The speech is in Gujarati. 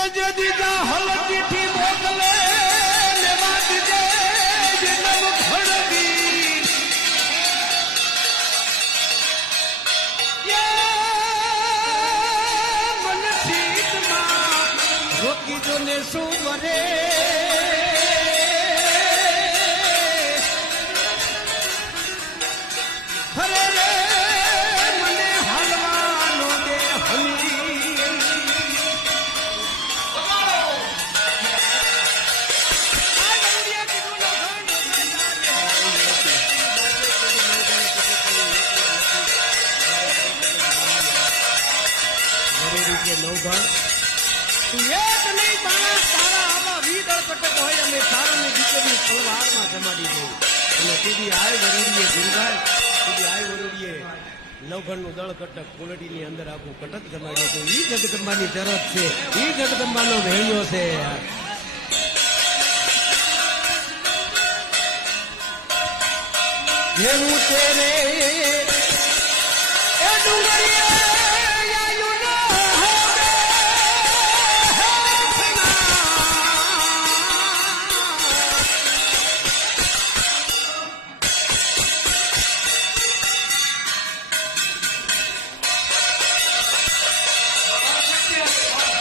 કે જે દીધા હલ ચીઠી મોકલે ને વાંચજે જન્મ ખડકી મન સીતમાં રોકી જો ને શું વરે હરે રે મને હાલવાનો દે હમી નવભાણ તું એક નહીં તારા આવા વીદળ કટક હોય અને તારાને દીકરી તલવારમાં જમાડી દે અને તીધી આય વરુડીએ ગુરુભાઈ તીધી આય વરુડીએ નવભાણનું દળ કટક કુલડીની અંદર આખું કટક જમાડ્યું હતું. ઈ જગદંબાની તરફ છે, ઈ જગદંબાનો વેણ્યો છે. હું તેરે એ ડુંગરીએ